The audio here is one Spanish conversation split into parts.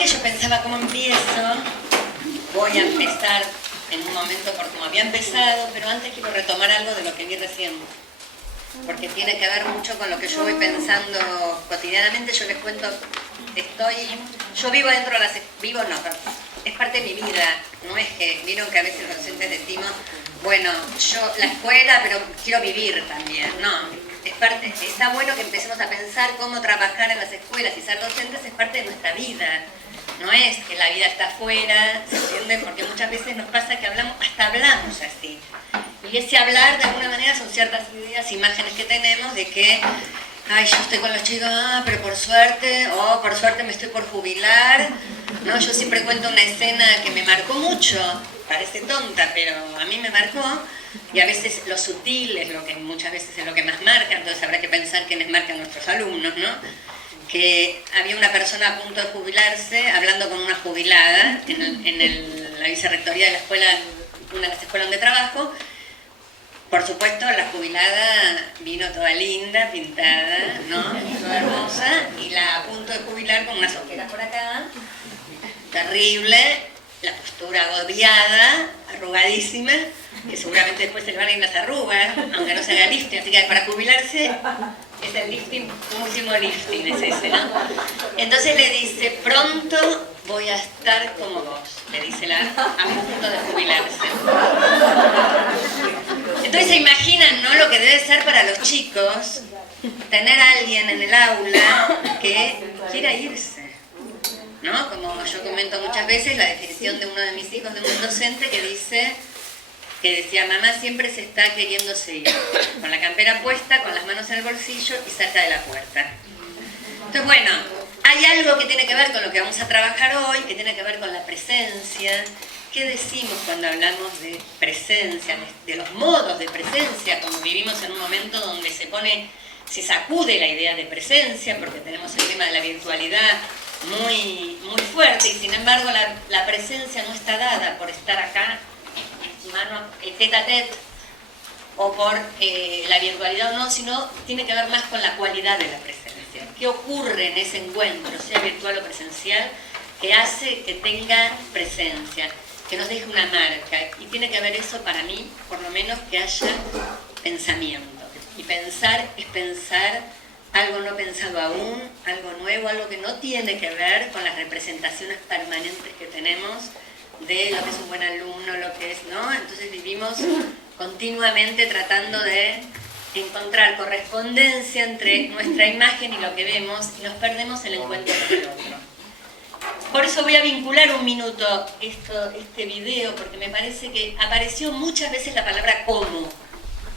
que yo pensaba, ¿cómo empiezo? Voy a empezar en un momento por como había empezado, pero antes quiero retomar algo de lo que vi recién, porque tiene que ver mucho con lo que yo voy pensando cotidianamente. Yo les cuento, yo vivo dentro de las... Vivo no, es parte de mi vida. No es que, vieron que a veces los docentes decimos, bueno, yo la escuela, pero quiero vivir también. No, es parte, está bueno que empecemos a pensar cómo trabajar en las escuelas y ser docentes es parte de nuestra vida. No es que la vida está afuera, ¿se entiende? Porque muchas veces nos pasa que hasta hablamos así. Y ese hablar, de alguna manera, son ciertas ideas, imágenes que tenemos de que, ay, yo estoy con los chicos, pero por suerte me estoy por jubilar. No, yo siempre cuento una escena que me marcó mucho, parece tonta, pero a mí me marcó, y a veces lo sutil es lo que muchas veces es lo que más marca, entonces habrá que pensar quiénes marcan nuestros alumnos, ¿no? Que había una persona a punto de jubilarse, hablando con una jubilada en la vicerrectoría de la escuela, una de las escuelas donde trabajo. Por supuesto, la jubilada vino toda linda, pintada, ¿no? Toda hermosa, y la a punto de jubilar con unas ojeras por acá, terrible, la postura agobiada, arrugadísima, que seguramente después se le van a ir las arrugas, aunque no se haga lifting, así que para jubilarse es el lifting, un último lifting es ese, ¿no? Entonces le dice, pronto voy a estar como vos, le dice a punto de jubilarse. Entonces se imaginan, ¿no?, lo que debe ser para los chicos tener a alguien en el aula que quiera irse, ¿no? Como yo comento muchas veces, la definición de uno de mis hijos, de un docente que decía, mamá siempre se está queriéndose ir, con la campera puesta, con las manos en el bolsillo y cerca de la puerta. Entonces, bueno, hay algo que tiene que ver con lo que vamos a trabajar hoy, que tiene que ver con la presencia. ¿Qué decimos cuando hablamos de presencia, de los modos de presencia, como vivimos en un momento donde se sacude la idea de presencia, porque tenemos el tema de la virtualidad muy, muy fuerte, y sin embargo la presencia no está dada por estar acá, mano, tete a tete, o por la virtualidad o no, sino tiene que ver más con la cualidad de la presencia. ¿Qué ocurre en ese encuentro, sea virtual o presencial, que hace que tenga presencia, que nos deje una marca? Y tiene que ver eso, para mí, por lo menos, que haya pensamiento. Y pensar es pensar algo no pensado aún, algo nuevo, algo que no tiene que ver con las representaciones permanentes que tenemos de lo que es un buen alumno, lo que es, ¿no? Entonces vivimos continuamente tratando de encontrar correspondencia entre nuestra imagen y lo que vemos, y nos perdemos el encuentro con el otro. Por eso voy a vincular un minuto este video, porque me parece que apareció muchas veces la palabra cómo.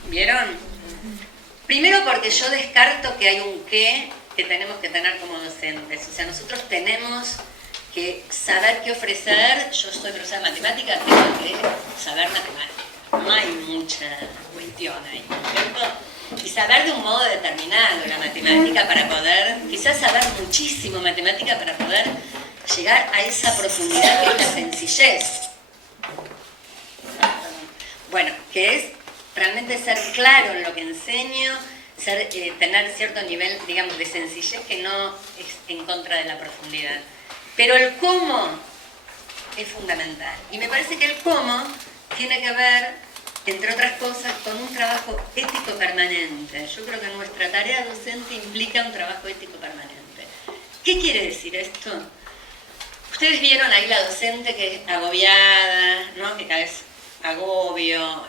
¿Vieron? Primero porque yo descarto que hay un qué que tenemos que tener como docentes. O sea, nosotros tenemos que saber qué ofrecer. Yo soy profesora de matemáticas, tengo que saber matemáticas. No hay mucha cuestión ahí, ¿cierto? Y saber de un modo determinado la matemática para poder, quizás saber muchísimo matemática para poder llegar a esa profundidad que es la sencillez. Bueno, que es realmente ser claro en lo que enseño, tener cierto nivel, digamos, de sencillez que no es en contra de la profundidad. Pero el cómo es fundamental. Y me parece que el cómo tiene que ver, entre otras cosas, con un trabajo ético permanente. Yo creo que nuestra tarea docente implica un trabajo ético permanente. ¿Qué quiere decir esto? Ustedes vieron ahí la docente que es agobiada, ¿no? Que cada vez agobio,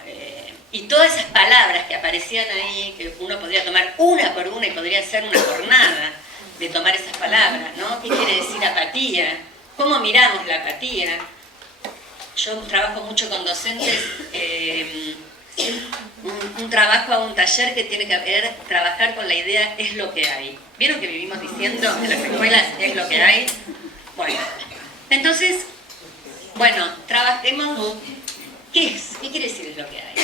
y todas esas palabras que aparecían ahí, que uno podría tomar una por una y podría ser una jornada de tomar esas palabras, ¿no? ¿Qué quiere decir apatía? ¿Cómo miramos la apatía? Yo trabajo mucho con docentes, un trabajo a un taller que tiene que ver, trabajar con la idea es lo que hay. ¿Vieron que vivimos diciendo en las escuelas es lo que hay? Bueno, entonces, bueno, trabajemos. ¿Qué es? ¿Qué quiere decir es lo que hay?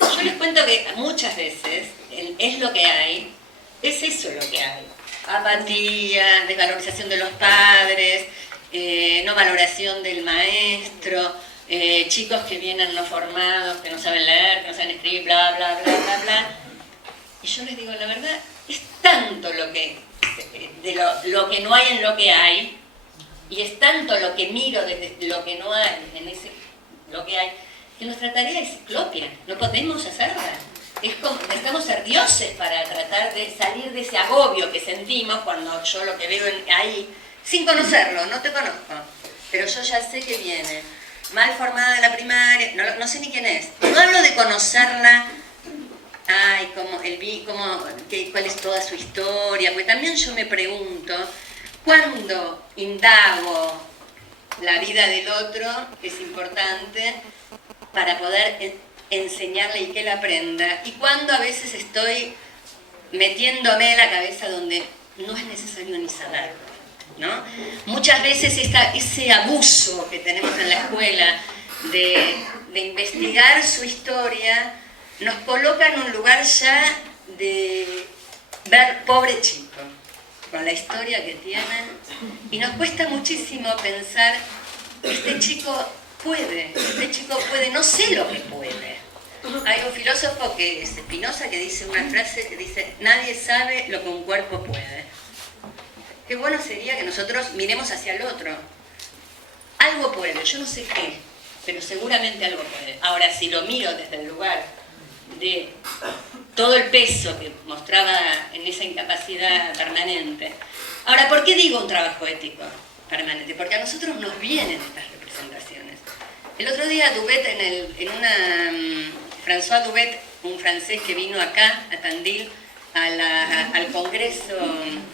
Yo les cuento que muchas veces el es lo que hay, es eso lo que hay. Apatía, desvalorización de los padres, no valoración del maestro, chicos que vienen no formados, que no saben leer, que no saben escribir, bla, bla, bla, bla, bla. Y yo les digo, la verdad, es tanto lo que no hay en lo que hay, y es tanto lo que miro desde lo que no hay, lo que hay, que nuestra tarea es ciclopia, no podemos hacerla. Es como, necesitamos ser dioses para tratar de salir de ese agobio que sentimos cuando yo lo que veo ahí, sin conocerlo, no te conozco, pero yo ya sé que viene, mal formada de la primaria, no sé ni quién es. No hablo de conocerla, ay, cuál es toda su historia, porque también yo me pregunto, cuando indago la vida del otro, es importante para poder enseñarle y que él aprenda, y cuando a veces estoy metiéndome en la cabeza donde no es necesario ni saberlo, ¿no? Muchas veces ese abuso que tenemos en la escuela de investigar su historia nos coloca en un lugar ya de ver pobre chico, con la historia que tiene, y nos cuesta muchísimo pensar, este chico puede, no sé lo que puede. Hay un filósofo que es Spinoza que dice una frase que dice, nadie sabe lo que un cuerpo puede. Qué bueno sería que nosotros miremos hacia el otro. Algo puede, yo no sé qué, pero seguramente algo puede. Ahora, si lo miro desde el lugar de todo el peso que mostraba en esa incapacidad permanente. Ahora, ¿por qué digo un trabajo ético permanente? Porque a nosotros nos vienen estas representaciones. El otro día Dubet, François Dubet, un francés que vino acá, a Tandil, al Congreso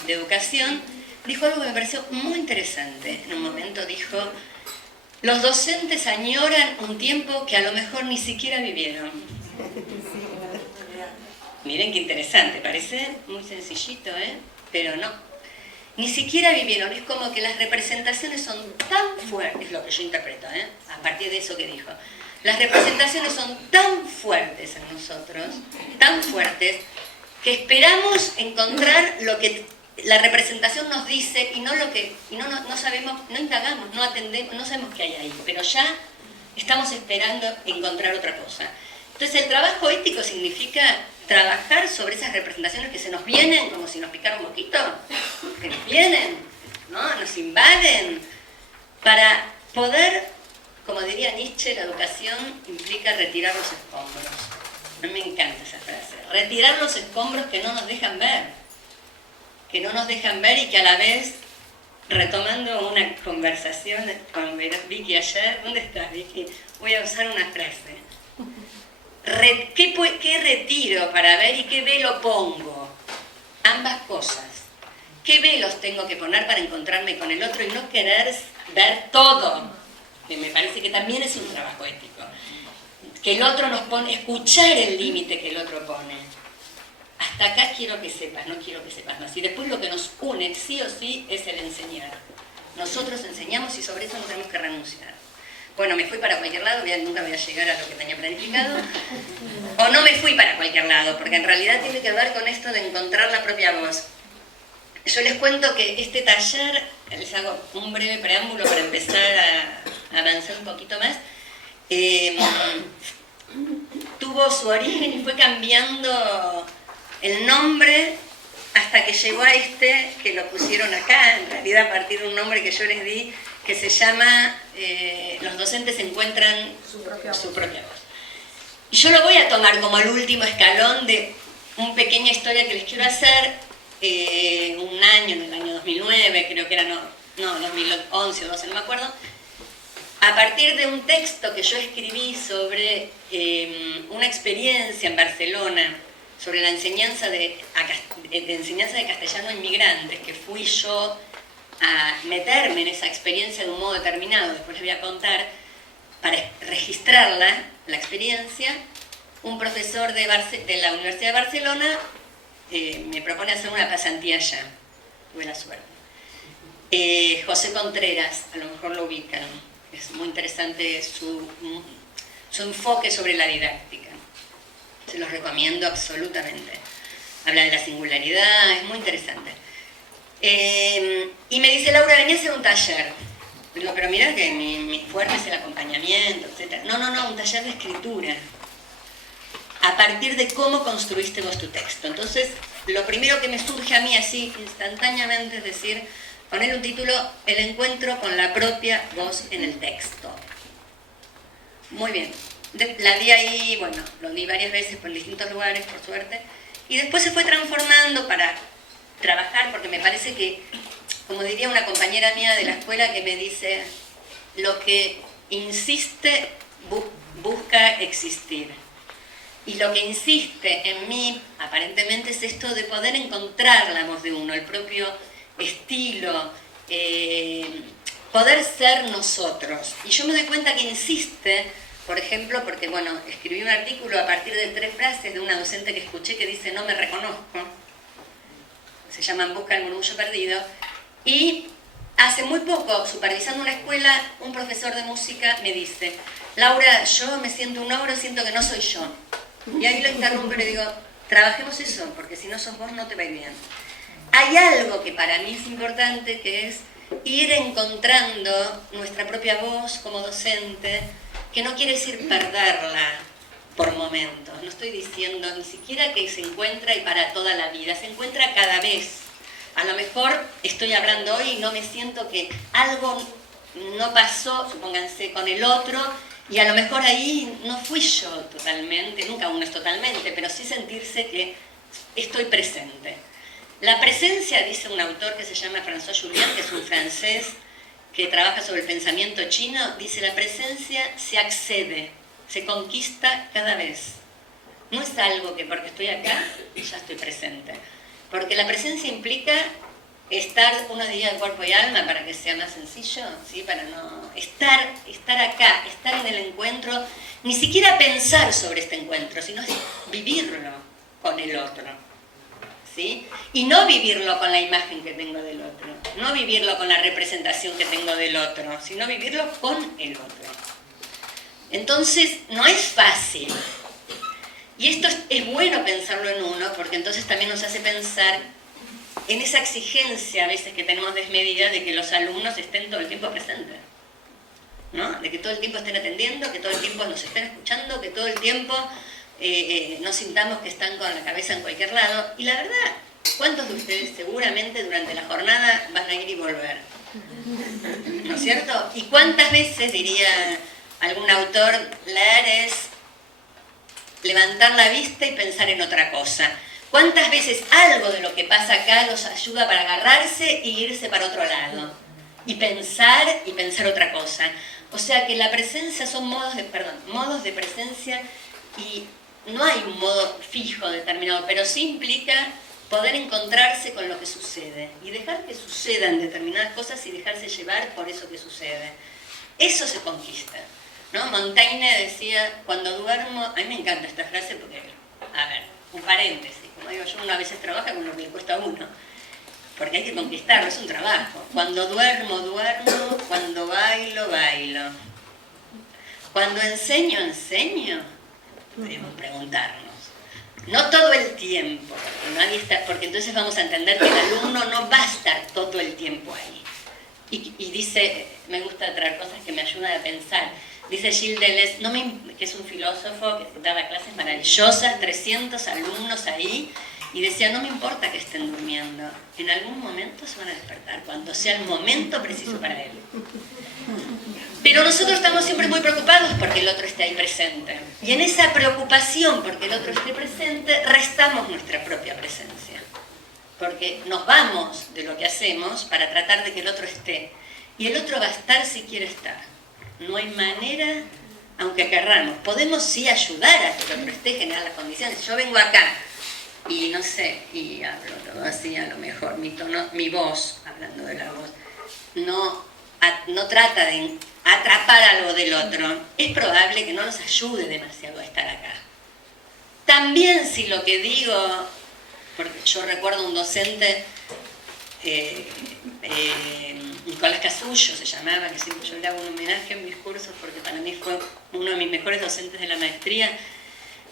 de Educación, dijo algo que me pareció muy interesante. En un momento dijo, los docentes añoran un tiempo que a lo mejor ni siquiera vivieron. Miren qué interesante, parece muy sencillito, pero no. Ni siquiera vivieron, es como que las representaciones son tan fuertes, es lo que yo interpreto, a partir de eso que dijo. Las representaciones son tan fuertes en nosotros, tan fuertes, que esperamos encontrar lo que la representación nos dice y no sabemos, no indagamos, no atendemos, no sabemos qué hay ahí, pero ya estamos esperando encontrar otra cosa. Entonces el trabajo ético significa trabajar sobre esas representaciones que se nos vienen, como si nos picara un mosquito, que nos vienen, ¿no? Nos invaden, para poder, como diría Nietzsche, la educación implica retirar los escombros. A mí me encanta esa frase. Retirar los escombros que no nos dejan ver. Que no nos dejan ver y que a la vez, retomando una conversación con Vicky ayer, ¿dónde estás, Vicky? Voy a usar una frase. ¿Qué retiro para ver y qué velo pongo? Ambas cosas. ¿Qué velos tengo que poner para encontrarme con el otro y no querer ver todo? Que me parece que también es un trabajo ético. Que el otro nos pone, escuchar el límite que el otro pone. Hasta acá quiero que sepas, no quiero que sepas más. Y después lo que nos une, sí o sí, es el enseñar. Nosotros enseñamos y sobre eso no tenemos que renunciar. Bueno, me fui para cualquier lado, nunca voy a llegar a lo que tenía planificado. O no me fui para cualquier lado, porque en realidad tiene que ver con esto de encontrar la propia voz. Yo les cuento que este taller, les hago un breve preámbulo para empezar a avanzar un poquito más, tuvo su origen y fue cambiando el nombre hasta que llegó a que lo pusieron acá, en realidad a partir de un nombre que yo les di, que se llama Los docentes encuentran su propia voz. Y yo lo voy a tomar como el último escalón de una pequeña historia que les quiero hacer. Un año, en el año 2009, creo que era, no 2011 o 12, no me acuerdo, a partir de un texto que yo escribí sobre una experiencia en Barcelona, sobre la enseñanza de castellano a inmigrantes, que fui yo a meterme en esa experiencia de un modo determinado, después les voy a contar, para registrarla, la experiencia. Un profesor de la Universidad de Barcelona me propone hacer una pasantía allá, tuve la suerte. José Contreras, a lo mejor lo ubican, es muy interesante su enfoque sobre la didáctica, se los recomiendo absolutamente. Habla de la singularidad, es muy interesante. Y me dice, Laura, vení a hacer un taller. Digo, pero mirá que mi fuerte es el acompañamiento, etc. No, un taller de escritura. A partir de cómo construiste vos tu texto. Entonces, lo primero que me surge a mí así instantáneamente es decir, poner un título, El encuentro con la propia voz en el texto. Muy bien. La di ahí, bueno, lo di varias veces por distintos lugares, por suerte, y después se fue transformando para trabajar, porque me parece que, como diría una compañera mía de la escuela que me dice, lo que insiste busca existir. Y lo que insiste en mí, aparentemente, es esto de poder encontrar la voz de uno, el propio estilo, poder ser nosotros. Y yo me doy cuenta que insiste, por ejemplo, porque, bueno, escribí un artículo a partir de 3 frases de una docente que escuché que dice, no me reconozco, se llama En busca del murmullo perdido, y hace muy poco, supervisando una escuela, un profesor de música me dice, Laura, yo me siento un ogro, siento que no soy yo. Y ahí lo interrumpo y le digo, trabajemos eso, porque si no sos vos no te va a ir bien. Hay algo que para mí es importante, que es ir encontrando nuestra propia voz como docente, que no quiere decir perderla por momentos. No estoy diciendo ni siquiera que se encuentra y para toda la vida, se encuentra cada vez. A lo mejor estoy hablando hoy y no me siento que algo no pasó, supónganse, con el otro, y a lo mejor ahí no fui yo totalmente, nunca uno es totalmente, pero sí sentirse que estoy presente. La presencia, dice un autor que se llama François Julian, que es un francés que trabaja sobre el pensamiento chino, dice, la presencia se accede, se conquista cada vez. No es algo que porque estoy acá ya estoy presente. Porque la presencia implica estar unos días de cuerpo y alma para que sea más sencillo, ¿sí? Para no estar acá, estar en el encuentro, ni siquiera pensar sobre este encuentro, sino vivirlo con el otro, ¿sí? Y no vivirlo con la imagen que tengo del otro, no vivirlo con la representación que tengo del otro, sino vivirlo con el otro. Entonces, no es fácil. Y esto es bueno pensarlo en uno, porque entonces también nos hace pensar en esa exigencia a veces que tenemos desmedida de que los alumnos estén todo el tiempo presentes, ¿no? De que todo el tiempo estén atendiendo, que todo el tiempo nos estén escuchando, que todo el tiempo no sintamos que están con la cabeza en cualquier lado. Y la verdad, ¿cuántos de ustedes seguramente durante la jornada van a ir y volver? ¿No es cierto? ¿Y cuántas veces, diría algún autor, leer es levantar la vista y pensar en otra cosa? ¿Cuántas veces algo de lo que pasa acá los ayuda para agarrarse e irse para otro lado? Y pensar otra cosa. O sea que la presencia son modos de presencia, y no hay un modo fijo determinado, pero sí implica poder encontrarse con lo que sucede y dejar que sucedan determinadas cosas y dejarse llevar por eso que sucede. Eso se conquista, ¿no? Montaigne decía, cuando duermo, a mí me encanta esta frase porque, a ver, un paréntesis, como digo yo, uno a veces trabaja con lo que le cuesta a uno, porque hay que conquistarlo, es un trabajo. Cuando duermo, duermo, cuando bailo, bailo. Cuando enseño, enseño, debemos preguntarnos. No todo el tiempo, porque entonces vamos a entender que el alumno no va a estar todo el tiempo ahí. Y dice, me gusta traer cosas que me ayudan a pensar. Dice Gilles Deleuze, que es un filósofo que daba clases maravillosas, 300 alumnos ahí, y decía, no me importa que estén durmiendo, en algún momento se van a despertar, cuando sea el momento preciso para él. Pero nosotros estamos siempre muy preocupados porque el otro esté ahí presente. Y en esa preocupación porque el otro esté presente, restamos nuestra propia presencia. Porque nos vamos de lo que hacemos para tratar de que el otro esté. Y el otro va a estar si quiere estar. No hay manera, aunque querramos. Podemos sí ayudar a que el otro esté, generar las condiciones. Yo vengo acá y no sé, y hablo todo así, a lo mejor mi voz, hablando de la voz, no trata de atrapar algo del otro. Es probable que no nos ayude demasiado a estar acá. También si lo que digo, porque yo recuerdo un docente, Nicolás Casullo se llamaba, que siempre yo le hago un homenaje en mis cursos porque para mí fue uno de mis mejores docentes de la maestría,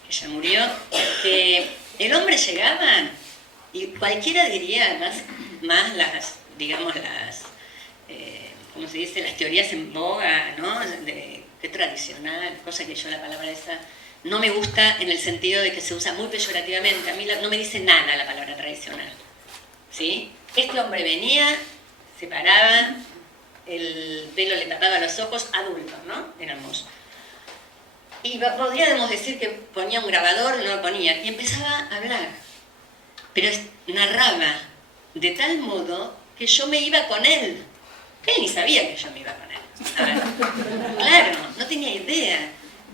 que ya murió, que el hombre llegaba y cualquiera diría más las, digamos, ¿cómo se dice? Las teorías en boga, ¿no? Qué tradicional, cosa que yo la palabra esa no me gusta en el sentido de que se usa muy peyorativamente. A mí no me dice nada la palabra tradicional, ¿sí? Este hombre venía, se paraba, el pelo le tapaba los ojos, adultos, ¿no? Éramos. Y podríamos decir que ponía un grabador, no lo ponía, y empezaba a hablar. Pero narraba de tal modo que yo me iba con él. Él ni sabía que yo me iba con él. A ver, claro, no tenía idea.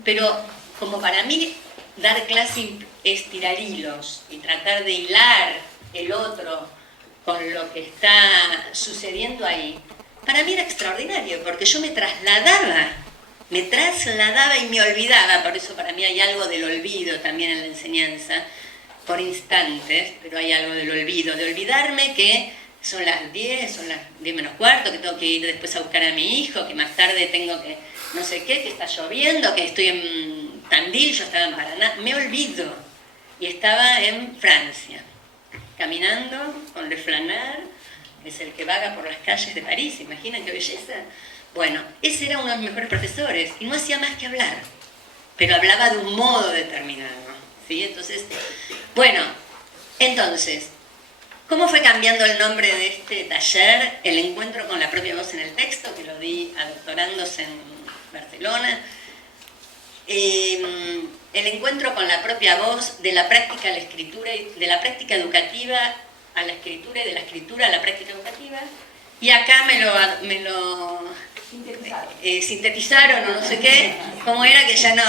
Pero como para mí dar clase es tirar hilos y tratar de hilar el otro con lo que está sucediendo ahí, para mí era extraordinario, porque yo me trasladaba y me olvidaba. Por eso para mí hay algo del olvido también en la enseñanza, por instantes, pero hay algo del olvido, de olvidarme que son las 10, son las 10 menos cuarto, que tengo que ir después a buscar a mi hijo, que más tarde tengo que no sé qué, que está lloviendo, que estoy en Tandil, yo estaba en Paraná. Me olvido. Y estaba en Francia, caminando con Le Flaneur, que es el que vaga por las calles de París. ¿Imaginan qué belleza? Bueno, ese era uno de mis mejores profesores y no hacía más que hablar, pero hablaba de un modo determinado, ¿sí? Entonces, bueno, ¿cómo fue cambiando el nombre de este taller? El encuentro con la propia voz en el texto, que lo di a doctorandos en Barcelona. El encuentro con la propia voz, de la práctica a la escritura, de la práctica educativa a la escritura y de la escritura a la práctica educativa. Y acá me lo sintetizaron o no sé qué, como era que ya no,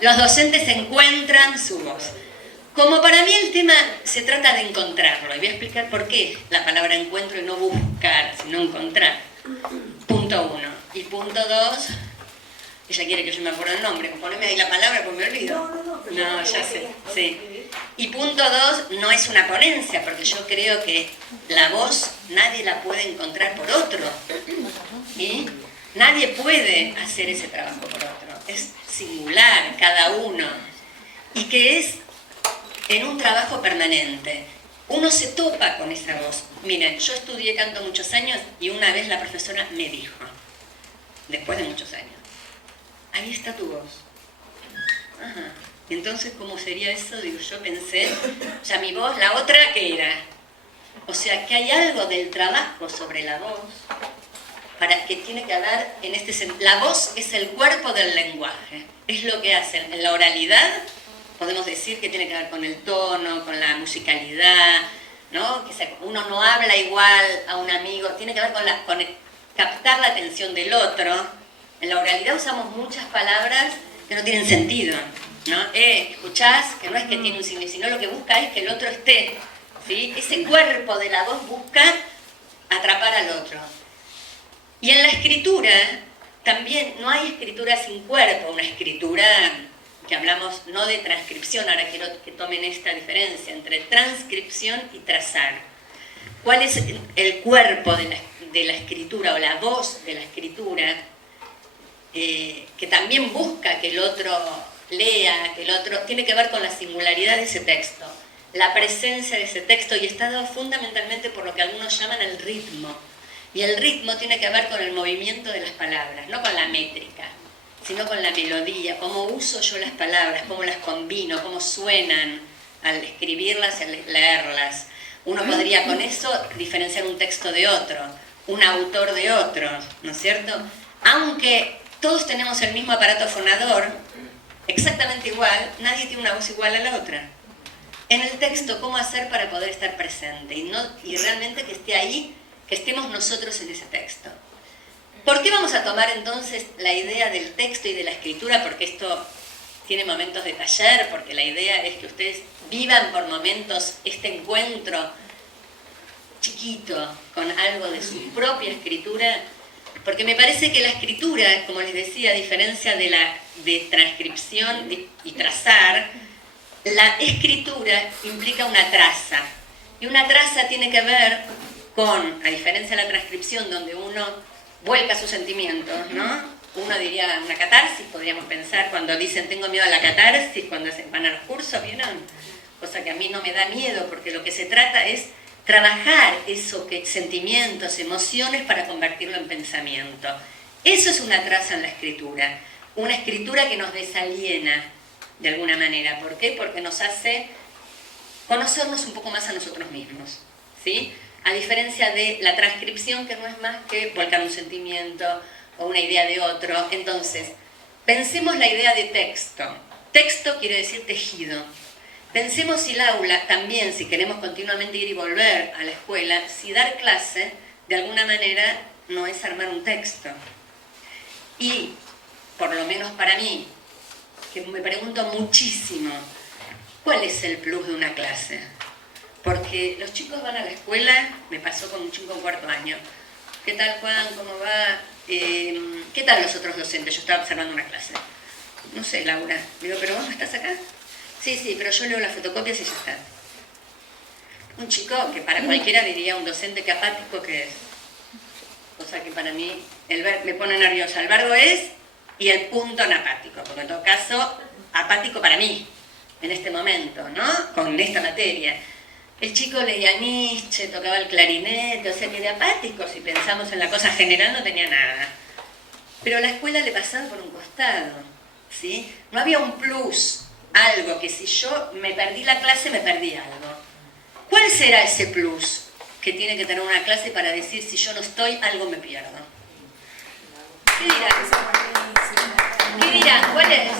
los docentes encuentran su voz. Como para mí el tema se trata de encontrarlo, y voy a explicar por qué la palabra encuentro y no buscar, sino encontrar. Punto 1. Y punto 2, ella quiere que yo me acuerde el nombre, poneme ahí la palabra porque me olvido. No, ya sé, sí. Y punto 2, no es una ponencia, porque yo creo que la voz nadie la puede encontrar por otro. ¿Sí? Nadie puede hacer ese trabajo por otro. Es singular, cada uno. Y que es en un trabajo permanente. Uno se topa con esa voz. Miren, yo estudié canto muchos años y una vez la profesora me dijo, después de muchos años, ahí está tu voz. Ajá. Entonces, ¿cómo sería eso? Digo, yo pensé, ya mi voz, la otra, ¿qué era? O sea, que hay algo del trabajo sobre la voz para que tiene que haber en este sentido. La voz es el cuerpo del lenguaje, es lo que hacen en la oralidad. Podemos decir que tiene que ver con el tono, con la musicalidad, ¿no? Que uno no habla igual a un amigo, tiene que ver con captar la atención del otro. En la oralidad usamos muchas palabras que no tienen sentido, ¿no? Escuchás, que no es que tiene un significado, sino lo que busca es que el otro esté, ¿sí? Ese cuerpo de la voz busca atrapar al otro. Y en la escritura, también no hay escritura sin cuerpo, una escritura que hablamos no de transcripción, ahora quiero que tomen esta diferencia entre transcripción y trazar. ¿Cuál es el cuerpo de la escritura o la voz de la escritura? Que también busca que el otro lea, que el otro... Tiene que ver con la singularidad de ese texto, la presencia de ese texto, y está dado fundamentalmente por lo que algunos llaman el ritmo. Y el ritmo tiene que ver con el movimiento de las palabras, no con la métrica, sino con la melodía, cómo uso yo las palabras, cómo las combino, cómo suenan al escribirlas y al leerlas. Uno podría con eso diferenciar un texto de otro, un autor de otro, ¿no es cierto? Aunque todos tenemos el mismo aparato fonador, exactamente igual, nadie tiene una voz igual a la otra. En el texto, ¿cómo hacer para poder estar presente? Y realmente que esté ahí, que estemos nosotros en ese texto. ¿Por qué vamos a tomar entonces la idea del texto y de la escritura? Porque esto tiene momentos de taller, porque la idea es que ustedes vivan por momentos este encuentro chiquito con algo de su propia escritura, porque me parece que la escritura, como les decía, a diferencia de transcripción y trazar, la escritura implica una traza, y una traza tiene que ver con, a diferencia de la transcripción, donde uno vuelca sus sentimientos, ¿no? Uno diría una catarsis, podríamos pensar, cuando dicen tengo miedo a la catarsis, cuando van a los cursos, ¿vieron? Cosa que a mí no me da miedo, porque lo que se trata es trabajar eso, sentimientos, emociones, para convertirlo en pensamiento. Eso es una traza en la escritura, una escritura que nos desaliena de alguna manera. ¿Por qué? Porque nos hace conocernos un poco más a nosotros mismos, ¿sí? a diferencia de la transcripción, que no es más que volcar un sentimiento o una idea de otro. Entonces, pensemos la idea de texto. Texto quiere decir tejido. Pensemos el aula también, si queremos continuamente ir y volver a la escuela, si dar clase, de alguna manera, no es armar un texto. Y, por lo menos para mí, que me pregunto muchísimo, ¿cuál es el plus de una clase? Porque los chicos van a la escuela, me pasó con un chico en cuarto año. ¿Qué tal, Juan? ¿Cómo va? ¿Qué tal los otros docentes? Yo estaba observando una clase. No sé, Laura. Digo, ¿pero vos no estás acá? Sí, pero yo leo las fotocopias y ya está. Un chico que para cualquiera diría un docente que apático que es. O sea que para mí me pone nerviosa. El verbo es y el punto en apático. Porque en todo caso, apático para mí, en este momento, ¿no? Con esta materia. El chico leía Nietzsche, tocaba el clarinete, o sea que de apático, si pensamos en la cosa general, no tenía nada. Pero la escuela le pasaba por un costado, ¿sí? No había un plus, algo que si yo me perdí la clase, me perdí algo. ¿Cuál será ese plus que tiene que tener una clase para decir si yo no estoy, algo me pierdo? ¿Qué dirán? ¿Qué dirán? ¿Cuál es?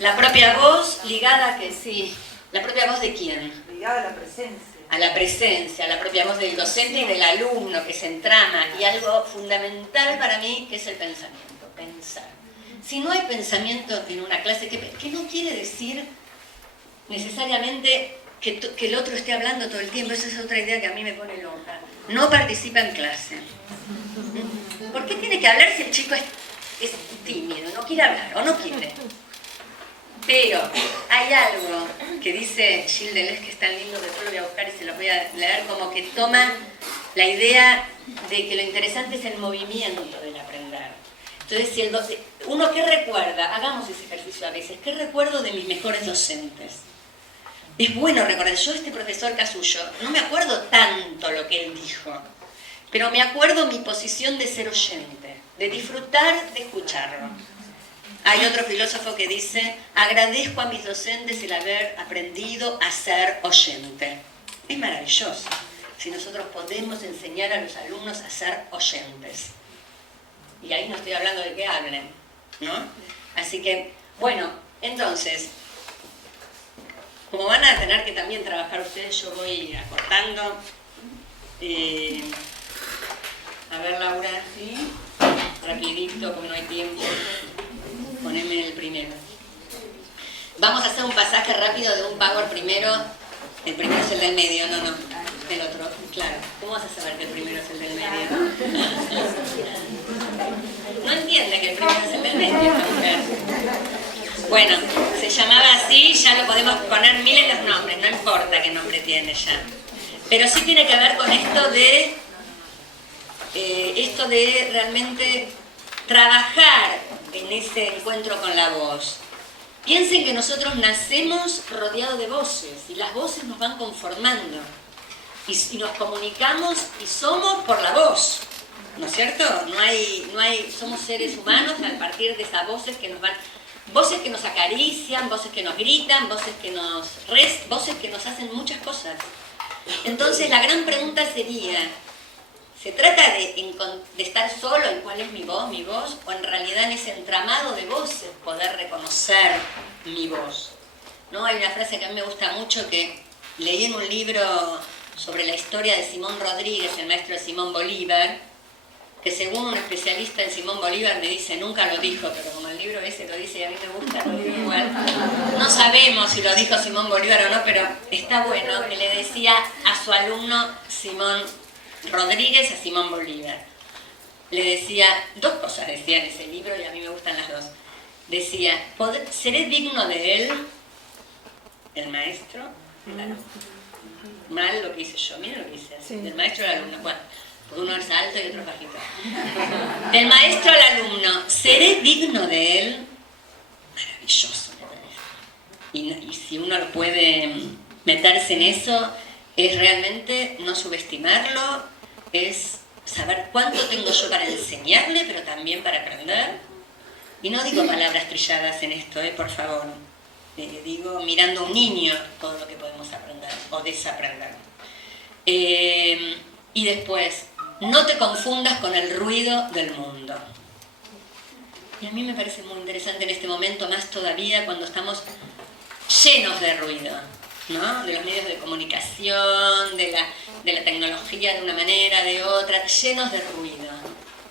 La propia voz ligada a que sí. ¿La propia voz de quién? Ligada a la presencia. A la presencia, a la propia voz del docente y del alumno que se entrama. Y algo fundamental para mí que es el pensamiento, pensar. Si no hay pensamiento en una clase, que no quiere decir necesariamente que el otro esté hablando todo el tiempo, esa es otra idea que a mí me pone loca. No participa en clase. ¿Por qué tiene que hablar si el chico es tímido, no quiere hablar o no quiere? Pero hay algo que dice Gilles Deleuze que es tan lindo que después lo voy a buscar y se lo voy a leer, como que toma la idea de que lo interesante es el movimiento del aprender. Entonces, si uno ¿qué recuerda? Hagamos ese ejercicio a veces. ¿Qué recuerdo de mis mejores docentes? Es bueno recordar. Yo, este profesor Casullo, no me acuerdo tanto lo que él dijo, pero me acuerdo mi posición de ser oyente, de disfrutar de escucharlo. Hay otro filósofo que dice, agradezco a mis docentes el haber aprendido a ser oyente. Es maravilloso si nosotros podemos enseñar a los alumnos a ser oyentes. Y ahí no estoy hablando de que hablen, ¿no? Así que, bueno, entonces, como van a tener que también trabajar ustedes, yo voy acortando. A ver, Laura, ¿sí? Rapidito, porque no hay tiempo. Poneme el primero. Vamos a hacer un pasaje rápido de un power primero. El primero es el del medio, no, el otro, claro. ¿Cómo vas a saber que el primero es el del medio? No entiende que el primero es el del medio, esta mujer. Bueno, se llamaba así, ya lo podemos poner miles de nombres, no importa qué nombre tiene ya. Pero sí tiene que ver con esto de realmente trabajar en ese encuentro con la voz. Piensen que nosotros nacemos rodeados de voces y las voces nos van conformando y nos comunicamos y somos por la voz, ¿no es cierto? Somos seres humanos a partir de esas voces que nos van, voces que nos acarician, voces que nos gritan, voces que nos hacen muchas cosas. Entonces la gran pregunta sería, ¿se trata de estar solo en cuál es mi voz, o en realidad en ese entramado de voces poder reconocer mi voz? ¿No? Hay una frase que a mí me gusta mucho que leí en un libro sobre la historia de Simón Rodríguez, el maestro de Simón Bolívar, que según un especialista en Simón Bolívar me dice, nunca lo dijo, pero como el libro ese lo dice y a mí me gusta, lo digo igual. No sabemos si lo dijo Simón Bolívar o no, pero está bueno que le decía a su alumno Simón Rodríguez a Simón Bolívar. Le decía, dos cosas decía en ese libro y a mí me gustan las dos. Decía, ¿seré digno de él, el maestro? Claro. Mal lo que hice yo, miren lo que hice. Sí. Del maestro al alumno, bueno, porque uno es alto y otro es bajito. Del maestro al alumno, ¿seré digno de él? Maravilloso, me parece. Y si uno lo puede meterse en eso, es realmente no subestimarlo, es saber cuánto tengo yo para enseñarle, pero también para aprender. Y no digo palabras trilladas en esto, por favor. Digo, mirando a un niño todo lo que podemos aprender o desaprender. Y después, no te confundas con el ruido del mundo. Y a mí me parece muy interesante en este momento, más todavía cuando estamos llenos de ruido, ¿no? De los medios de comunicación, de la tecnología de una manera, de otra, llenos de ruido.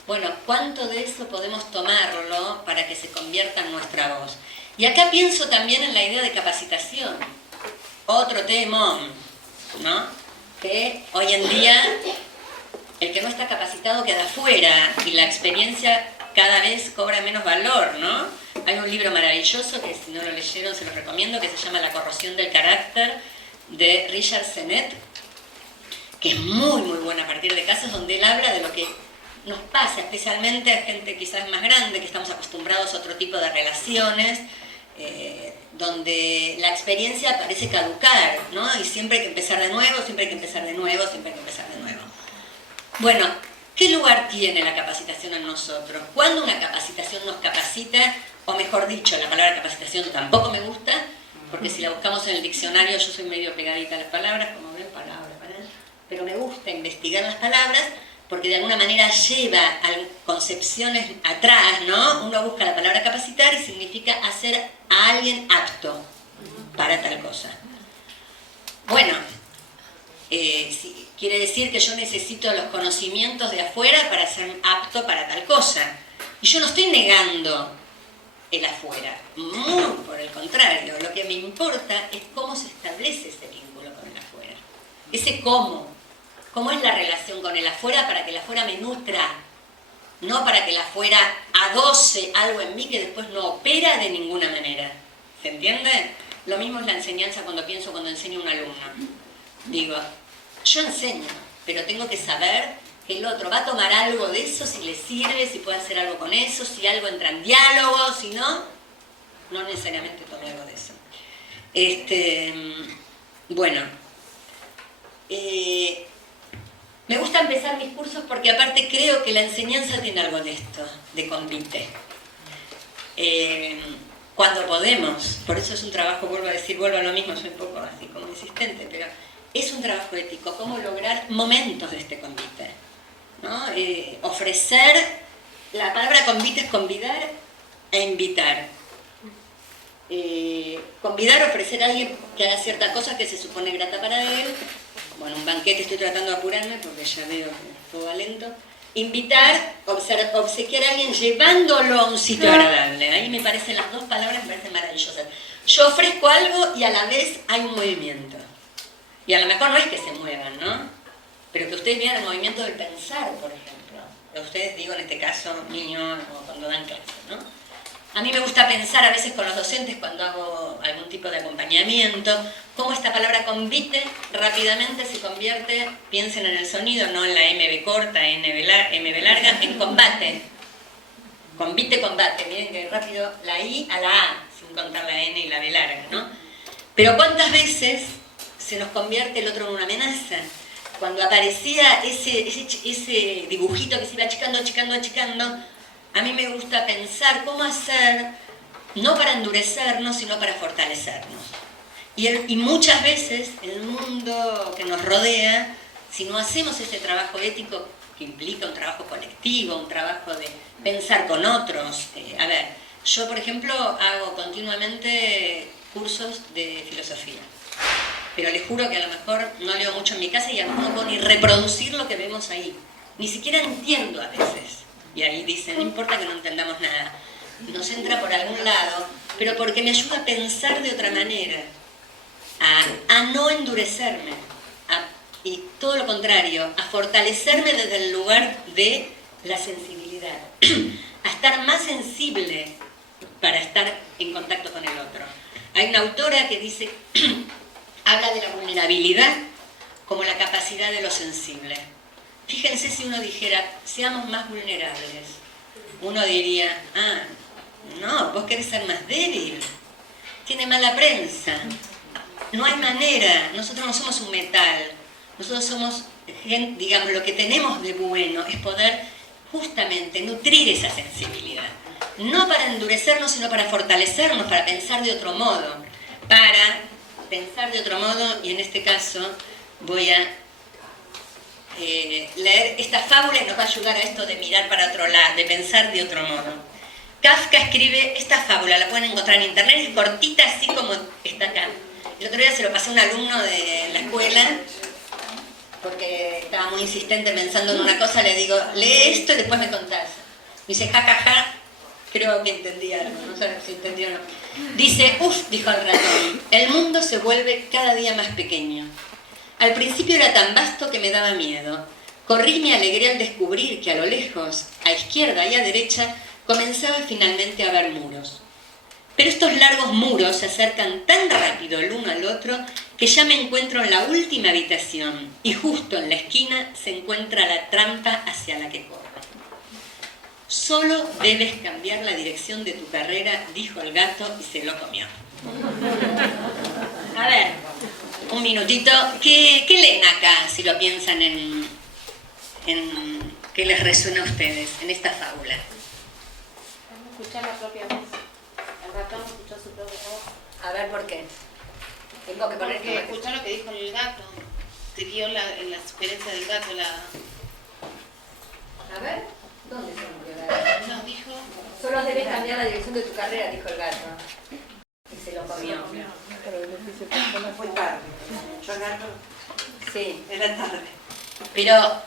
Bueno, ¿cuánto de eso podemos tomarlo para que se convierta en nuestra voz? Y acá pienso también en la idea de capacitación. Otro temón, ¿no? Que hoy en día el que no está capacitado queda fuera y la experiencia cada vez cobra menos valor, ¿no? Hay un libro maravilloso que si no lo leyeron se los recomiendo, que se llama La corrosión del carácter, de Richard Sennett, que es muy muy buena a partir de casos donde él habla de lo que nos pasa, especialmente a gente quizás más grande, que estamos acostumbrados a otro tipo de relaciones, donde la experiencia parece caducar, ¿no? Y siempre hay que empezar de nuevo, siempre hay que empezar de nuevo, siempre hay que empezar de nuevo. Bueno, ¿qué lugar tiene la capacitación en nosotros? ¿Cuándo una capacitación nos capacita? O mejor dicho, la palabra capacitación tampoco me gusta, porque si la buscamos en el diccionario, yo soy medio pegadita a las palabras, como ven, palabras, pero me gusta investigar las palabras, porque de alguna manera lleva a concepciones atrás, ¿no? Uno busca la palabra capacitar y significa hacer a alguien apto para tal cosa. Bueno, sí, quiere decir que yo necesito los conocimientos de afuera para ser apto para tal cosa. Y yo no estoy negando el afuera, muy por el contrario, lo que me importa es cómo se establece ese vínculo con el afuera. Ese cómo es la relación con el afuera para que el afuera me nutra, no para que el afuera adose algo en mí que después no opera de ninguna manera. ¿Se entiende? Lo mismo es la enseñanza cuando enseño a un alumno. Digo, yo enseño, pero tengo que saber que el otro va a tomar algo de eso, si le sirve, si puede hacer algo con eso, si algo entra en diálogo, si no, no necesariamente tome algo de eso. Bueno, me gusta empezar mis cursos porque aparte creo que la enseñanza tiene algo de esto, de convite. Cuando podemos, por eso es un trabajo, vuelvo a lo mismo, soy un poco así como insistente, pero es un trabajo ético, cómo lograr momentos de este convite, ¿no? Ofrecer, la palabra convite es convidar e invitar. Convidar, ofrecer a alguien que haga cierta cosa que se supone grata para él. Bueno, un banquete, estoy tratando de apurarme porque ya veo que todo va lento. Invitar, obsequiar a alguien llevándolo a un sitio agradable. Ahí me parecen las dos palabras, me parecen maravillosas. Yo ofrezco algo y a la vez hay un movimiento. Y a lo mejor no es que se muevan, ¿no? Pero que ustedes vean el movimiento del pensar, por ejemplo. Ustedes, digo, en este caso, niños, o cuando dan clases, ¿no? A mí me gusta pensar a veces con los docentes cuando hago algún tipo de acompañamiento, cómo esta palabra convite rápidamente se convierte, piensen en el sonido, no en la MB corta, MB larga, en combate. Convite, combate. Miren que rápido la I a la A, sin contar la N y la B larga, ¿no? Pero ¿cuántas veces se nos convierte el otro en una amenaza? Cuando aparecía ese dibujito que se iba achicando, a mí me gusta pensar cómo hacer, no para endurezarnos, sino para fortalecernos. Y muchas veces el mundo que nos rodea, si no hacemos ese trabajo ético que implica un trabajo colectivo, un trabajo de pensar con otros. A ver, yo por ejemplo hago continuamente cursos de filosofía, pero les juro que a lo mejor no leo mucho en mi casa y a lo mejor no puedo ni reproducir lo que vemos ahí. Ni siquiera entiendo a veces. Y ahí dicen, no importa que no entendamos nada, nos entra por algún lado, pero porque me ayuda a pensar de otra manera, a no endurecerme, y todo lo contrario, a fortalecerme desde el lugar de la sensibilidad, a estar más sensible para estar en contacto con el otro. Hay una autora que dice, habla de la vulnerabilidad como la capacidad de lo sensible. Fíjense si uno dijera, seamos más vulnerables. Uno diría, no, vos querés ser más débil. Tiene mala prensa. No hay manera. Nosotros no somos un metal. Nosotros somos, digamos, lo que tenemos de bueno es poder justamente nutrir esa sensibilidad. No para endurecernos, sino para fortalecernos, para pensar de otro modo. Para pensar de otro modo, y en este caso voy a leer esta fábula y nos va a ayudar a esto de mirar para otro lado, de pensar de otro modo. Kafka escribe esta fábula, la pueden encontrar en internet, es cortita así como está acá. El otro día se lo pasé a un alumno de la escuela, porque estaba muy insistente pensando en una cosa, le digo, lee esto y después me contás. Me dice, jajaja, creo que entendí algo, no sé si entendió o no. Dice, uff, dijo el ratón, el mundo se vuelve cada día más pequeño. Al principio era tan vasto que me daba miedo. Corrí y me alegré al descubrir que a lo lejos, a izquierda y a derecha, comenzaba finalmente a ver muros. Pero estos largos muros se acercan tan rápido el uno al otro que ya me encuentro en la última habitación y justo en la esquina se encuentra la trampa hacia la que corro. Solo debes cambiar la dirección de tu carrera, dijo el gato y se lo comió. A ver, un minutito. ¿Qué leen acá, si lo piensan en qué les resuena a ustedes en esta fábula? Escuchar la propia voz. El ratón escuchó su propia voz. A ver, ¿por qué? Tengo que poner Porque escuchó lo que dijo el gato. Siguió la sugerencia del gato. A ver, ¿dónde se murió el gato? Nos dijo... Solo debes cambiar la dirección de tu carrera, dijo el gato. Y se lo comió. No fue tarde. Yo gato. Sí. Era tarde. Pero,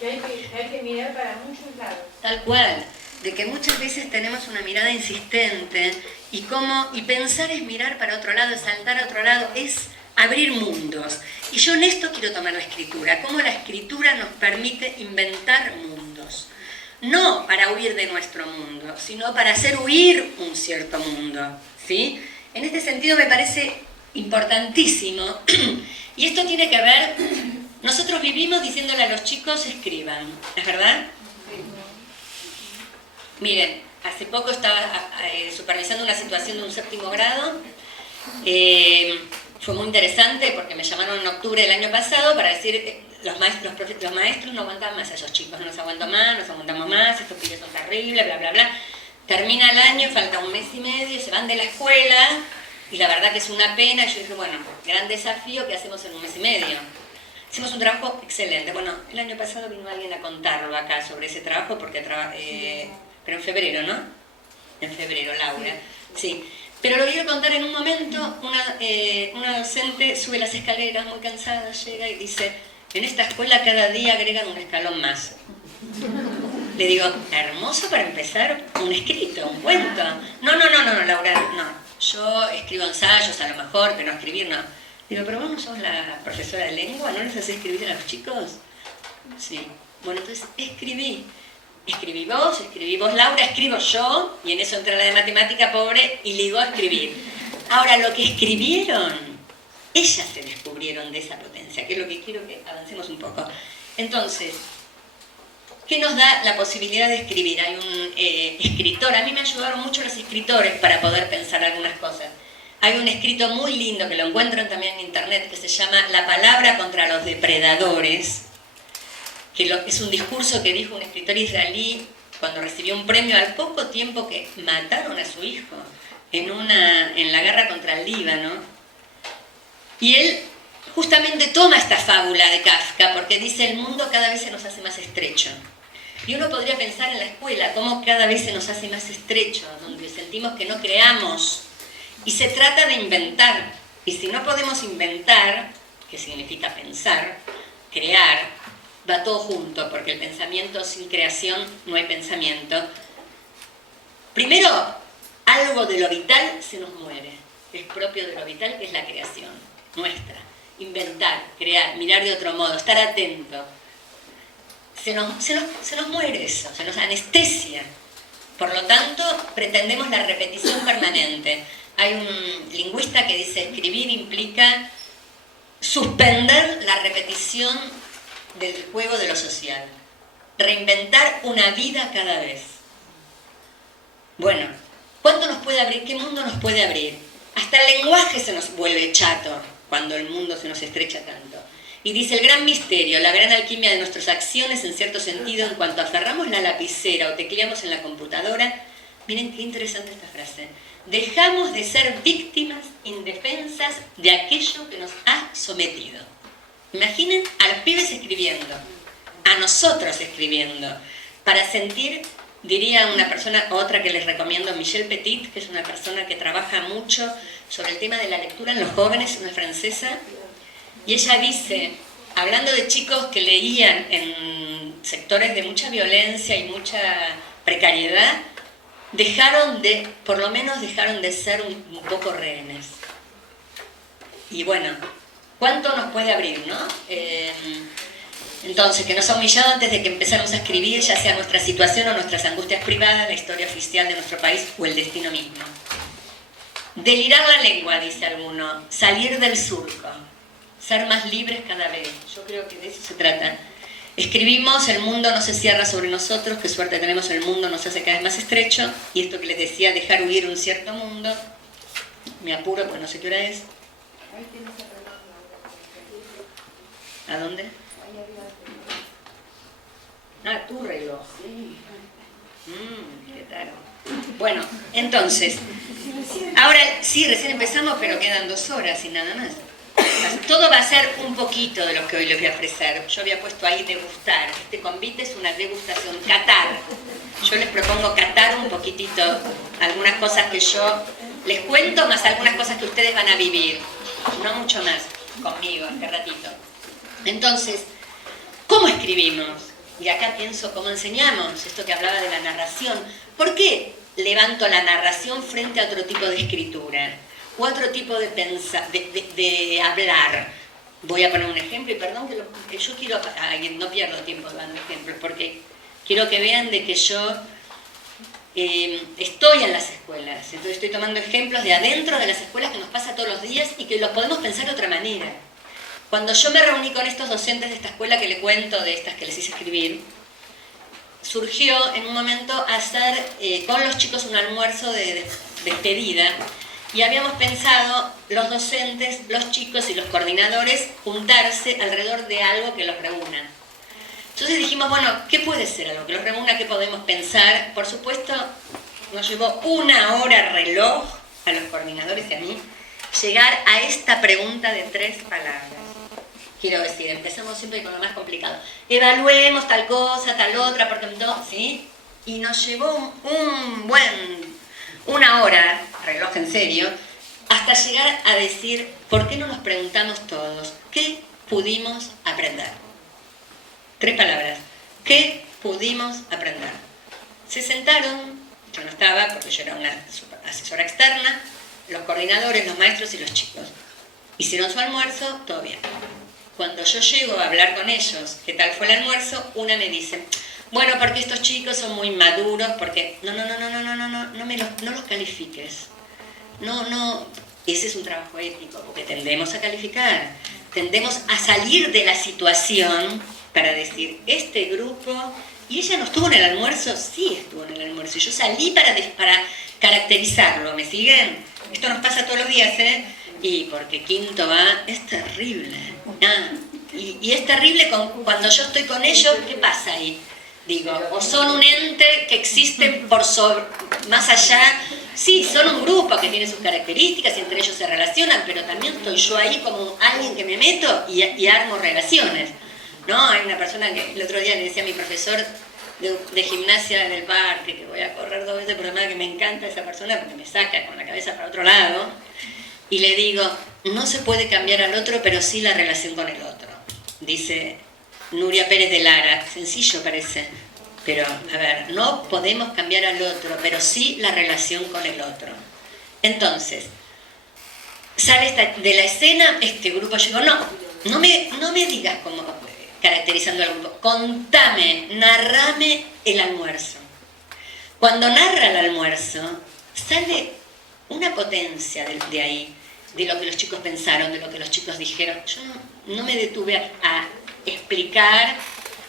Que hay que mirar para muchos lados. tal cual, de que muchas veces tenemos una mirada insistente y pensar es mirar para otro lado, es saltar a otro lado, es abrir mundos. Y yo en esto quiero tomar la escritura, cómo la escritura nos permite inventar mundos. No para huir de nuestro mundo, sino para hacer huir un cierto mundo, ¿sí? En este sentido me parece importantísimo, y esto tiene que ver, nosotros vivimos diciéndole a los chicos escriban, ¿es verdad? Miren, hace poco estaba supervisando una situación de un 7º grado, fue muy interesante porque me llamaron en octubre del año pasado para decir los maestros no aguantan más a esos chicos, no nos aguanto más, nos aguantamos más, estos pibes son terribles, bla, bla, bla. Termina el año, falta un mes y medio, se van de la escuela y la verdad que es una pena. Y yo dije, bueno, gran desafío, ¿qué hacemos en un mes y medio? Hicimos un trabajo excelente. Bueno, el año pasado vino alguien a contarlo acá sobre ese trabajo, porque pero en febrero, ¿no? En febrero, Laura. Sí. Pero lo quiero contar en un momento. Una docente sube las escaleras muy cansada, llega y dice, en esta escuela cada día agregan un escalón más. Le digo, hermoso para empezar un escrito, un cuento. No, Laura, no. Yo escribo ensayos a lo mejor, pero no escribir, no. Digo, pero vos no sos la profesora de lengua, ¿no les hacés escribir a los chicos? Sí. Bueno, entonces escribí. Escribí vos, Laura, escribo yo, y en eso entra la de matemática pobre, y ligó a escribir. Ahora, lo que escribieron, ellas se descubrieron de esa potencia, que es lo que quiero que avancemos un poco. Entonces, ¿qué nos da la posibilidad de escribir? Hay un escritor, a mí me ayudaron mucho los escritores para poder pensar algunas cosas. Hay un escrito muy lindo que lo encuentran también en internet que se llama La palabra contra los depredadores, que es un discurso que dijo un escritor israelí cuando recibió un premio al poco tiempo que mataron a su hijo en la guerra contra el Líbano. Y él justamente toma esta fábula de Kafka porque dice el mundo cada vez se nos hace más estrecho. Y uno podría pensar en la escuela cómo cada vez se nos hace más estrecho, donde sentimos que no creamos. Y se trata de inventar. Y si no podemos inventar, que significa pensar, crear, va todo junto, porque el pensamiento sin creación no hay pensamiento. Primero, algo de lo vital se nos muere. Es propio de lo vital, que es la creación nuestra. Inventar, crear, mirar de otro modo, estar atento. Se nos muere eso, se nos anestesia. Por lo tanto, pretendemos la repetición permanente. Hay un lingüista que dice, escribir implica suspender la repetición del juego de lo social. Reinventar una vida cada vez. Bueno, ¿cuánto nos puede abrir? ¿Qué mundo nos puede abrir? Hasta el lenguaje se nos vuelve chato cuando el mundo se nos estrecha tanto. Y dice, el gran misterio, la gran alquimia de nuestras acciones, en cierto sentido, en cuanto aferramos la lapicera o tecleamos en la computadora, miren qué interesante esta frase, dejamos de ser víctimas indefensas de aquello que nos ha sometido. Imaginen a los pibes escribiendo, a nosotros escribiendo, para sentir, diría una persona, otra que les recomiendo, Michelle Petit, que es una persona que trabaja mucho sobre el tema de la lectura en los jóvenes, una francesa, y ella dice, hablando de chicos que leían en sectores de mucha violencia y mucha precariedad, por lo menos dejaron de ser un poco rehenes. Y bueno, ¿cuánto nos puede abrir, no? Entonces, que nos ha humillado antes de que empezáramos a escribir, ya sea nuestra situación o nuestras angustias privadas, la historia oficial de nuestro país o el destino mismo. Delirar la lengua, dice alguno, salir del surco, ser más libres cada vez. Yo creo que de eso se trata. Escribimos, el mundo no se cierra sobre nosotros, qué suerte tenemos, el mundo nos hace cada vez más estrecho, y esto que les decía, dejar huir un cierto mundo, me apuro, pues no sé qué hora es. ¿A dónde? Ah, tu reloj. ¿Qué tal? Bueno, entonces, ahora sí, recién empezamos, pero quedan 2 horas y nada más. Todo va a ser un poquito de lo que hoy les voy a ofrecer. Yo había puesto ahí degustar. Este convite es una degustación, catar. Yo les propongo catar un poquitito algunas cosas que yo les cuento, más algunas cosas que ustedes van a vivir. No mucho más conmigo, este ratito. Entonces, ¿cómo escribimos? Y acá pienso cómo enseñamos, esto que hablaba de la narración. ¿Por qué levanto la narración frente a otro tipo de escritura? O otro tipo de pensar, de hablar. Voy a poner un ejemplo, y perdón que yo quiero, no pierdo tiempo dando ejemplos, porque quiero que vean de que yo estoy en las escuelas, entonces estoy tomando ejemplos de adentro de las escuelas que nos pasa todos los días y que los podemos pensar de otra manera. Cuando yo me reuní con estos docentes de esta escuela que le cuento, de estas que les hice escribir, surgió en un momento hacer con los chicos un almuerzo de despedida, y habíamos pensado, los docentes, los chicos y los coordinadores, juntarse alrededor de algo que los reúna. Entonces dijimos, bueno, ¿qué puede ser algo que los reúna? ¿Qué podemos pensar? Por supuesto, nos llevó 1 hora reloj a los coordinadores y a mí llegar a esta pregunta de 3 palabras. Quiero decir, empezamos siempre con lo más complicado. Evaluemos tal cosa, tal otra, porque no, ¿sí? Y nos llevó un buen 1 hora, reloj en serio, hasta llegar a decir, ¿por qué no nos preguntamos todos? ¿Qué pudimos aprender? 3 palabras. ¿Qué pudimos aprender? Se sentaron, yo no estaba porque yo era una asesora externa, los coordinadores, los maestros y los chicos. Hicieron su almuerzo, todo bien. Cuando yo llego a hablar con ellos, ¿qué tal fue el almuerzo? Una me dice, bueno, porque estos chicos son muy maduros, porque no los califiques. No, ese es un trabajo ético, porque tendemos a calificar, tendemos a salir de la situación para decir, este grupo, y ella no estuvo en el almuerzo, sí estuvo en el almuerzo, y yo salí para caracterizarlo, ¿me siguen? Esto nos pasa todos los días, ¿eh? Y porque quinto A es terrible. Y es terrible cuando yo estoy con ellos, ¿qué pasa ahí? Digo, o son un ente que existen más allá. Sí, son un grupo que tiene sus características y entre ellos se relacionan, pero también estoy yo ahí como alguien que me meto y armo relaciones. ¿No? Hay una persona que el otro día le decía a mi profesor de gimnasia en el parque, que voy a correr 2 veces por semana, que me encanta esa persona porque me saca con la cabeza para otro lado, y le digo, no se puede cambiar al otro, pero sí la relación con el otro. Dice Nuria Pérez de Lara, sencillo parece, pero a ver, no podemos cambiar al otro, pero sí la relación con el otro. Entonces, sale de la escena este grupo, yo digo, no me digas cómo caracterizando al grupo, contame, narrame el almuerzo. Cuando narra el almuerzo, sale una potencia de ahí, de lo que los chicos pensaron, de lo que los chicos dijeron. Yo no me detuve a explicar,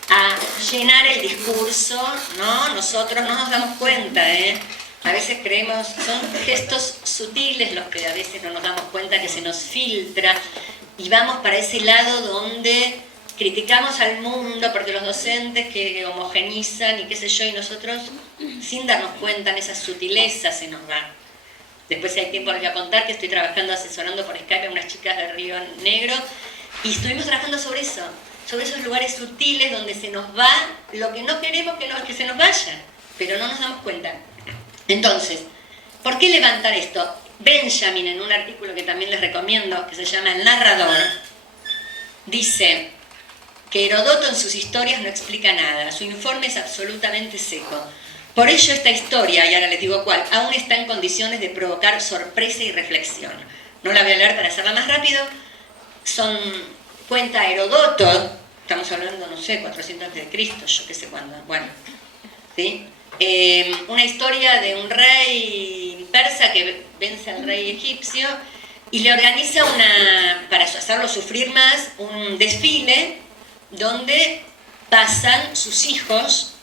a llenar el discurso, ¿no? Nosotros no nos damos cuenta, ¿eh? A veces creemos, son gestos sutiles los que a veces no nos damos cuenta que se nos filtra y vamos para ese lado donde criticamos al mundo porque los docentes que homogenizan y qué sé yo, y nosotros sin darnos cuenta en esas sutilezas se nos va. Después si hay tiempo les voy a contar que estoy trabajando asesorando por Skype a unas chicas de Río Negro Y estuvimos trabajando sobre eso, sobre esos lugares sutiles donde se nos va lo que no queremos que se nos vaya, pero no nos damos cuenta. Entonces, ¿por qué levantar esto? Benjamin, en un artículo que también les recomiendo, que se llama El narrador, dice que Heródoto en sus historias no explica nada, su informe es absolutamente seco. Por ello esta historia, y ahora les digo cuál, aún está en condiciones de provocar sorpresa y reflexión. No la voy a leer para hacerla más rápido. Cuenta Heródoto, estamos hablando, no sé, 400 a.C., yo qué sé cuándo, bueno, ¿sí? Una historia de un rey persa que vence al rey egipcio y le organiza para hacerlo sufrir más, un desfile donde pasan sus hijos,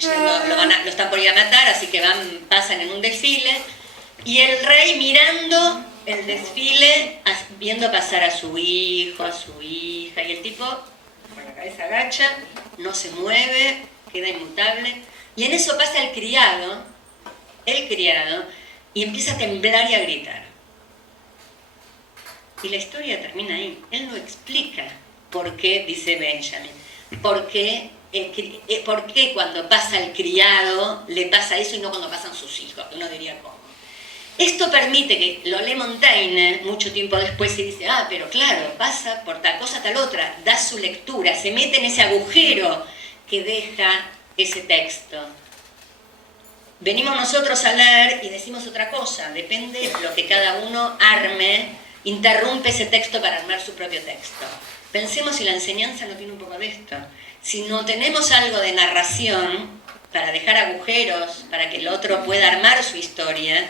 lo están por ir a matar, así que pasan en un desfile, y el rey mirando el desfile, viendo pasar a su hijo, a su hija, y el tipo con la cabeza agacha, no se mueve, queda inmutable, y en eso pasa el criado, y empieza a temblar y a gritar. Y la historia termina ahí. Él no explica por qué, dice Benjamin, por qué cuando pasa el criado le pasa eso y no cuando pasan sus hijos. Uno diría cómo. Esto permite que lo lee Montaigne mucho tiempo después y dice, pero claro, pasa por tal cosa, tal otra, da su lectura, se mete en ese agujero que deja ese texto. Venimos nosotros a leer y decimos otra cosa, depende de lo que cada uno arme, interrumpe ese texto para armar su propio texto. Pensemos si la enseñanza no tiene un poco de esto. Si no tenemos algo de narración para dejar agujeros, para que el otro pueda armar su historia,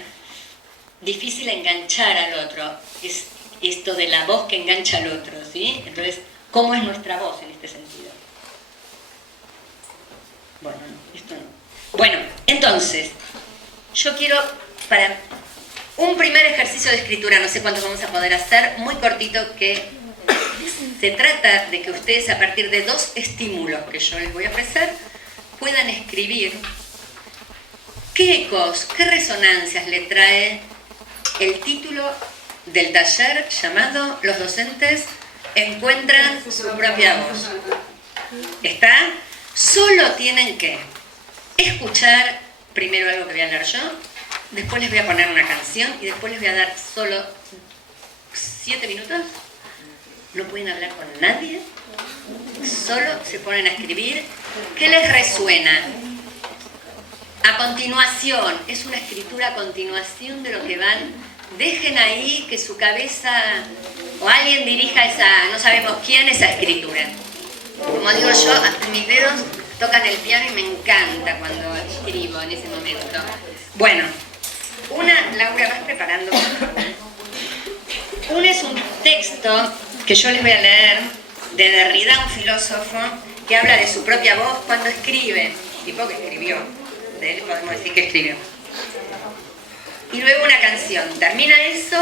difícil enganchar al otro. Es esto de la voz que engancha al otro, ¿sí? Entonces, ¿cómo es nuestra voz en este sentido? Bueno, no, esto no. Bueno, entonces, yo quiero, para un primer ejercicio de escritura, no sé cuántos vamos a poder hacer, muy cortito, que se trata de que ustedes, a partir de 2 estímulos que yo les voy a ofrecer, puedan escribir qué ecos, qué resonancias le trae el título del taller llamado Los docentes encuentran su propia voz. ¿Está? Solo tienen que escuchar primero algo que voy a leer yo, después les voy a poner una canción y después les voy a dar solo 7 minutos. No pueden hablar con nadie, solo se ponen a escribir. ¿Qué les resuena? A continuación, es una escritura a continuación de lo que van. Dejen ahí que su cabeza o alguien dirija no sabemos quién, esa escritura. Como digo yo, mis dedos tocan el piano y me encanta cuando escribo en ese momento. Bueno, Laura, vas preparando. Es un texto que yo les voy a leer de Derrida, un filósofo que habla de su propia voz cuando escribe, tipo que escribió, de él podemos decir que escribió. Y luego una canción. Termina eso,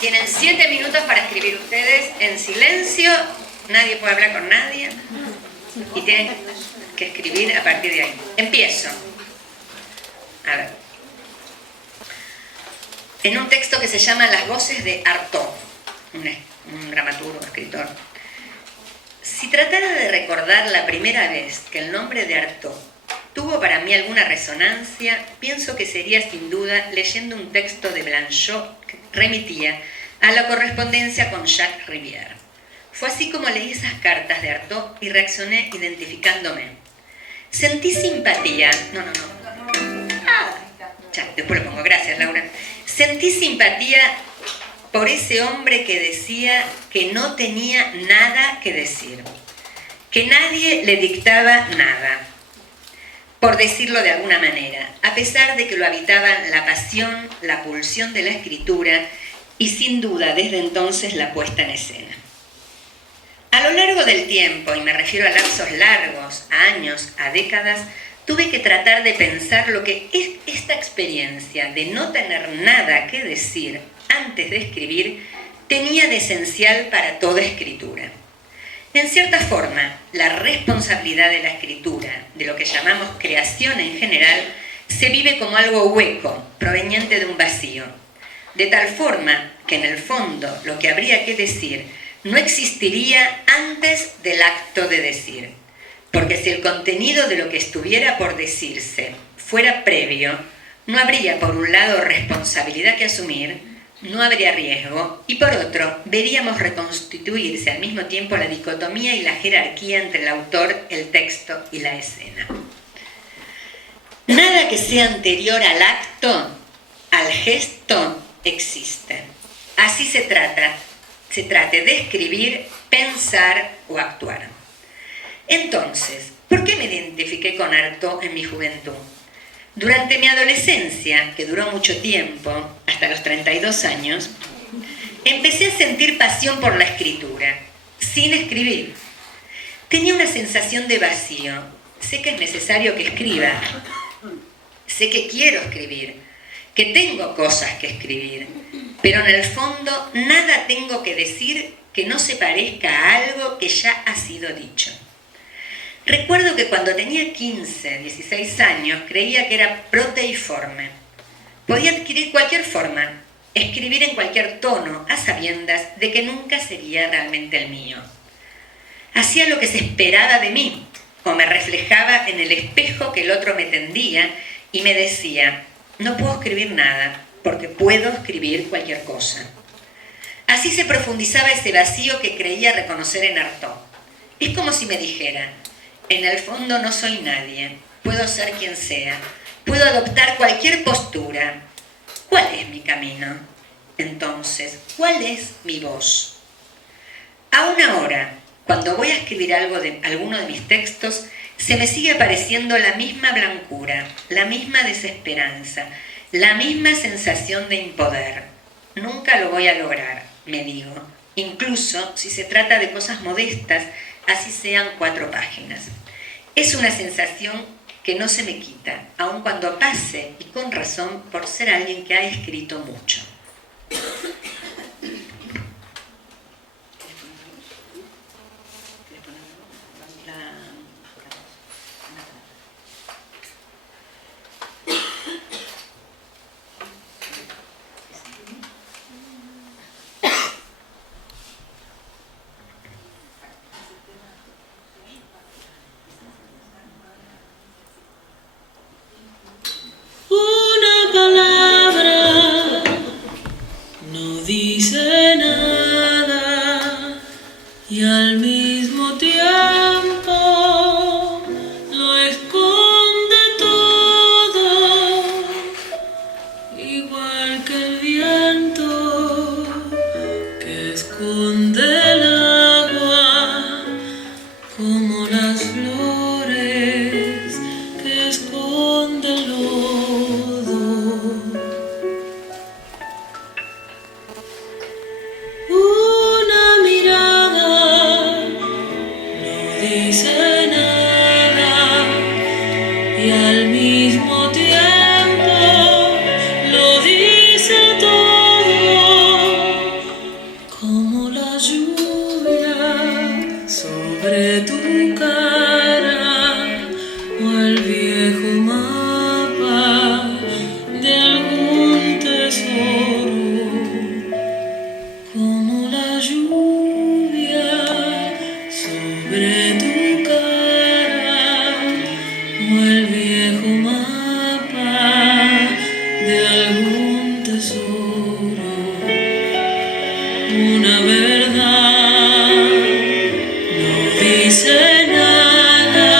tienen 7 minutos para escribir ustedes en silencio, nadie puede hablar con nadie y tienen que escribir a partir de ahí. Empiezo. A ver. En un texto que se llama Las voces de Artaud, un dramaturgo, escritor. Si tratara de recordar la primera vez que el nombre de Artaud tuvo para mí alguna resonancia, pienso que sería sin duda leyendo un texto de Blanchot que remitía a la correspondencia con Jacques Rivière. Fue así como leí esas cartas de Artaud y reaccioné identificándome. Sentí simpatía. Ya, después lo pongo. Gracias, Laura. Sentí simpatía por ese hombre que decía que no tenía nada que decir, que nadie le dictaba nada, por decirlo de alguna manera, a pesar de que lo habitaban la pasión, la pulsión de la escritura y sin duda desde entonces la puesta en escena. A lo largo del tiempo, y me refiero a lapsos largos, a años, a décadas, tuve que tratar de pensar lo que es esta experiencia de no tener nada que decir antes de escribir tenía de esencial para toda escritura. En cierta forma, la responsabilidad de la escritura, de lo que llamamos creación en general, se vive como algo hueco, proveniente de un vacío. De tal forma que en el fondo lo que habría que decir no existiría antes del acto de decir, porque si el contenido de lo que estuviera por decirse fuera previo, no habría por un lado responsabilidad que asumir, no habría riesgo, y por otro, veríamos reconstituirse al mismo tiempo la dicotomía y la jerarquía entre el autor, el texto y la escena. Nada que sea anterior al acto, al gesto, existe. Así se trate de escribir, pensar o actuar. Entonces, ¿por qué me identifiqué con Artaud en mi juventud? Durante mi adolescencia, que duró mucho tiempo, hasta los 32 años, empecé a sentir pasión por la escritura, sin escribir. Tenía una sensación de vacío. Sé que es necesario que escriba. Sé que quiero escribir, que tengo cosas que escribir, pero en el fondo nada tengo que decir que no se parezca a algo que ya ha sido dicho. Recuerdo que cuando tenía 15, 16 años creía que era proteiforme. Podía adquirir cualquier forma, escribir en cualquier tono, a sabiendas de que nunca sería realmente el mío. Hacía lo que se esperaba de mí, o me reflejaba en el espejo que el otro me tendía y me decía, no puedo escribir nada, porque puedo escribir cualquier cosa. Así se profundizaba ese vacío que creía reconocer en Artaud. Es como si me dijera, en el fondo no soy nadie, puedo ser quien sea, puedo adoptar cualquier postura. ¿Cuál es mi camino? Entonces, ¿cuál es mi voz? Aún ahora, cuando voy a escribir alguno de mis textos, se me sigue apareciendo la misma blancura, la misma desesperanza, la misma sensación de impoder. Nunca lo voy a lograr, me digo, incluso si se trata de cosas modestas, así sean 4 páginas. Es una sensación que no se me quita, aun cuando pase, y con razón, por ser alguien que ha escrito mucho. Una palabra no dice nada y al mismo tiempo lo esconde todo, igual que el viento que esconde el agua, como las flores que esconde el lodo. Una mirada no dice nada y al mismo tiempo lo dice todo, como la lluvia sobre tu cara o el viejo mapa de algún tesoro, como la lluvia sobre tu cara o el viejo mapa de algún tesoro. Una verdad no dice nada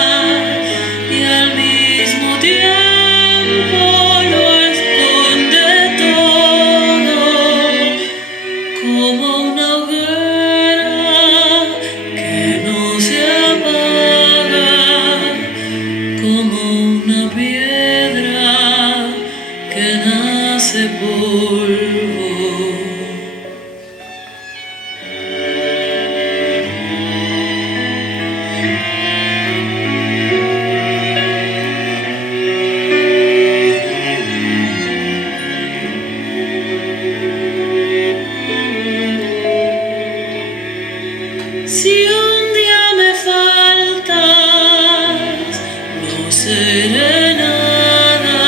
y al mismo tiempo lo esconde todo, como una hoguera que no se apaga, como una piedra que nace polvo. Si un día me faltas, no seré nada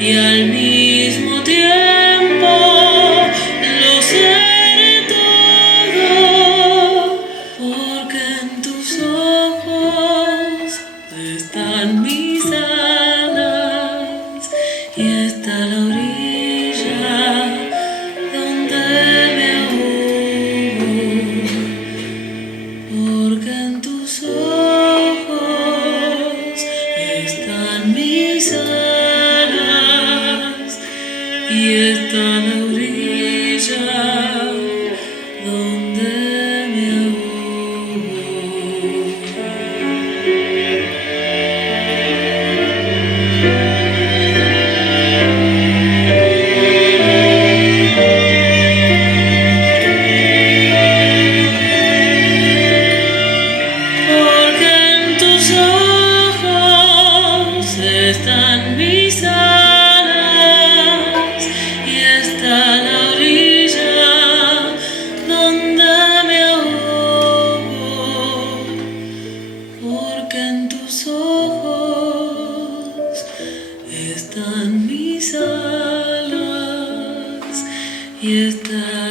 y al mismo tiempo lo seré todo, están mis alas y está